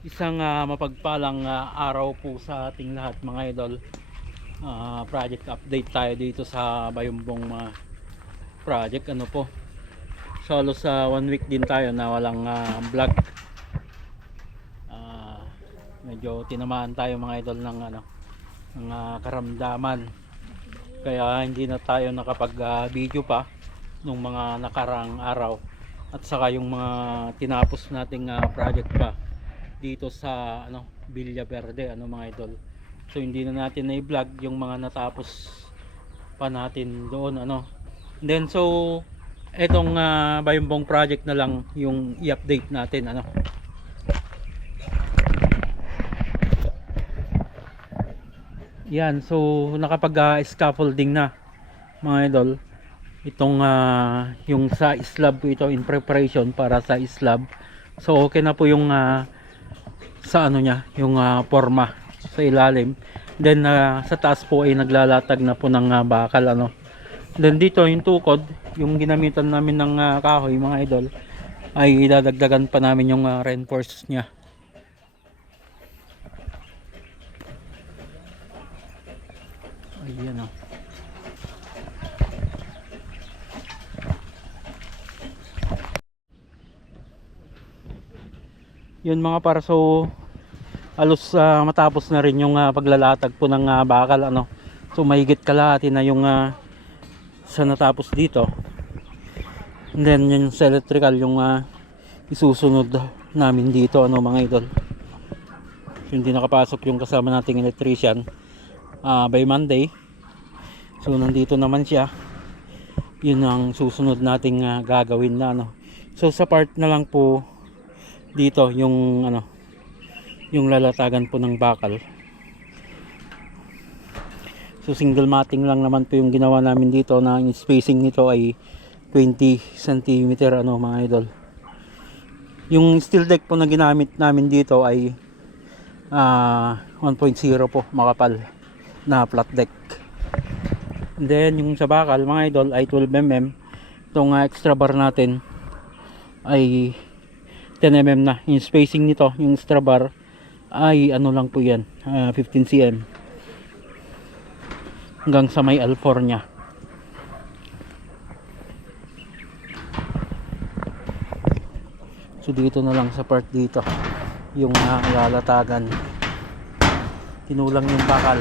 Isang mapagpalang araw po sa ating lahat mga idol. Project update tayo dito sa Bayumbong project. Ano po, solo sa 1 week din tayo na walang vlog. Medyo tinamaan tayo mga idol ng ng karamdaman, kaya hindi na tayo nakapag video pa nung mga nakarang araw, at saka yung mga tinapos nating project pa dito sa Villa Verde mga idol. So hindi na natin na i-vlog yung mga natapos pa natin doon then so etong Bayumbong project na lang yung i-update natin yan. So nakapag scaffolding na mga idol itong yung sa slab po ito, in preparation para sa slab. So okay na po yung sa niya, yung forma sa ilalim. Then sa taas po ay naglalatag na po ng bakal Then dito yung tukod, yung ginamitan namin ng kahoy mga idol, ay dadagdagan pa namin yung reinforce niya. Ayan yun mga para. So halos matapos na rin yung paglalatag po ng bakal so mahigit kalahati na yung sa natapos dito. And then yung sa electrical yung isusunod namin dito mga idol. So, hindi nakapasok yung kasama nating electrician by Monday, so nandito naman siya. Yun ang susunod nating gagawin na so sa part na lang po dito yung yung lalatagan po ng bakal. So single matting lang naman po yung ginawa namin dito, na yung spacing nito ay 20 cm mga idol. Yung steel deck po na ginamit namin dito ay 1.0 po, makapal na flat deck. And then yung sa bakal mga idol ay 12 mm. Itong extra bar natin ay 10 mm na. Yung spacing nito, yung extra bar ay lang po yan, 15 cm hanggang sa may L4 nya. So dito na lang sa part dito yung lalatagan, tinulang yung bakal.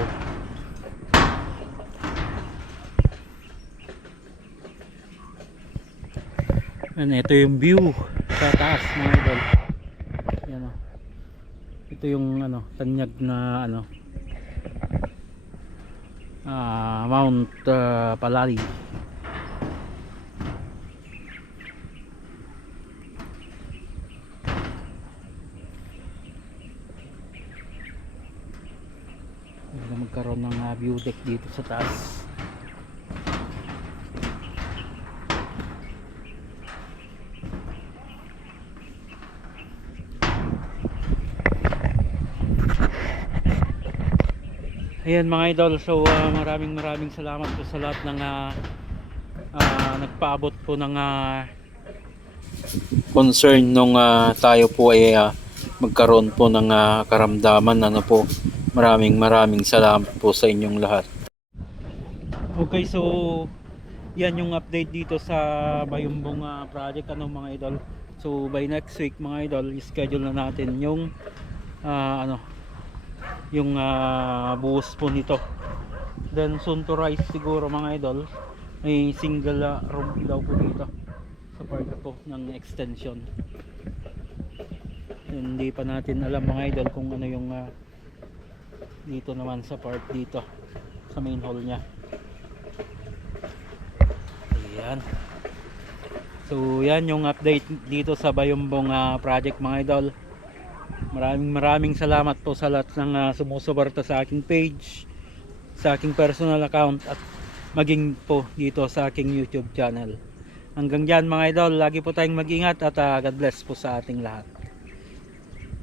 And ito yung view sa taas mga idol. Yan ito yung tanyag na Mount Palari. Magkaroon ng view deck dito sa taas. Ayan mga idol, so maraming salamat po sa lahat ng nagpaabot po ng concern nung tayo po ay magkaroon po ng karamdaman po. Maraming salamat po sa inyong lahat. Okay, so yan yung update dito sa Bayumbong project mga idol. So by next week mga idol, schedule na natin yung yung buhos po nito. Then soon to rise siguro mga idol, may single room daw po dito sa part po ng extension. Hindi pa natin alam mga idol kung yung dito naman sa part dito sa main hall nya. Ayan. So yan yung update dito sa Bayumbong project mga idol. Maraming salamat po sa lahat ng sumusuporta sa aking page, sa aking personal account, at maging po dito sa aking YouTube channel. Hanggang dyan mga idol, lagi po tayong mag-ingat at God bless po sa ating lahat.